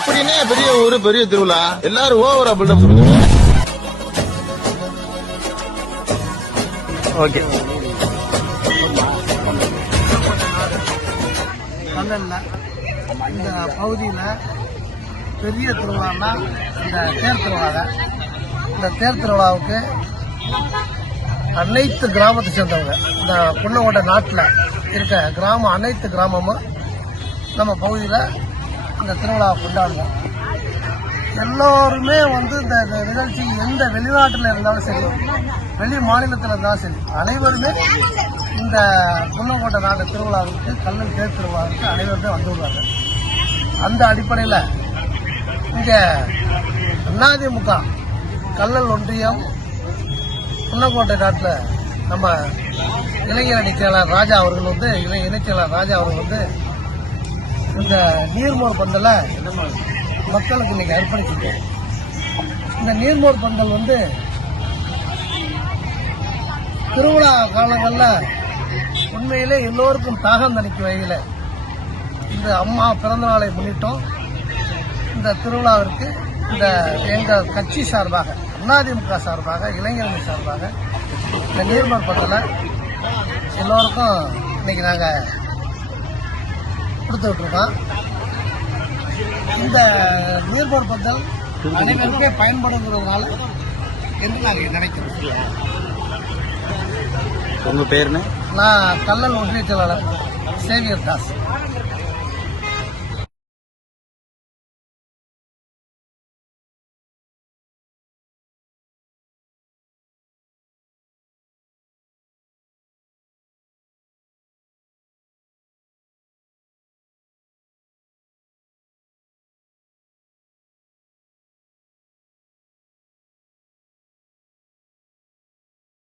அப்படின்னே பெரிய ஊரு பெரிய திருவிழா எல்லாரும் ஓவரா பில்டப் கொடுக்குறீங்க. ஓகே. இந்த பகுதியில் பெரிய திருவிழான்னா இந்த தேர் திருவிழா. இந்த தேர் திருவிழாவுக்கு அனைத்து கிராமத்தை சேர்ந்தவங்க, இந்த புன்னகோட்டை நாட்டில் இருக்க கிராமம் அனைத்து கிராமமும் நம்ம பகுதியில் இந்த திருவிழாவை கொண்டாடுவோம். எல்லோருமே இந்த நிகழ்ச்சி எந்த வெளிநாட்டில் இருந்தாலும் சரி, வெளி மாநிலத்தில் இருந்தாலும் சரி, அனைவருமே இந்த புன்னகோட்டை நாட்டு திருவிழாவுக்கு, கல்லல் தேர் திருவிழாவுக்கு அனைவருமே வந்து விடுவாங்க. அந்த அடிப்படையில் இங்கே அதிமுக கல்லல் ஒன்றியம் புன்னகோட்டை நாட்டில் நம்ம இளைஞர் அணி செயலாளர் ராஜா அவர்கள் இணைச் செயலாளர் ராஜா அவர்கள் இந்த நீர்மோர் பந்தலை மக்களுக்கு இன்னைக்கு அர்ப்பணிச்சிருக்கோம். இந்த நீர்மோர் பந்தல் திருவிழா காலங்களில் உண்மையிலே எல்லோருக்கும் தாகம் தணிக்கும் வகையில் இந்த அம்மா பிறந்த நாளை முன்னிட்டோம். இந்த திருவிழாவிற்கு இந்த எங்கள் கட்சி சார்பாக, அதிமுக சார்பாக, இளைஞரணி சார்பாக இந்த நீர்மோர் பந்தலை எல்லோருக்கும் இன்னைக்கு நாங்கள் கொடுத்துட்டு இருக்கோம். இந்த நீர்மோர் பந்தல் அனைவருக்கே பயன்படுங்கிறதுனால என்று நாங்கள் நினைக்கிறோம். உங்க பேருன்னு? நான் கல்லல் ஒன்றிய செயலாளர் சேவியர் தாஸ்.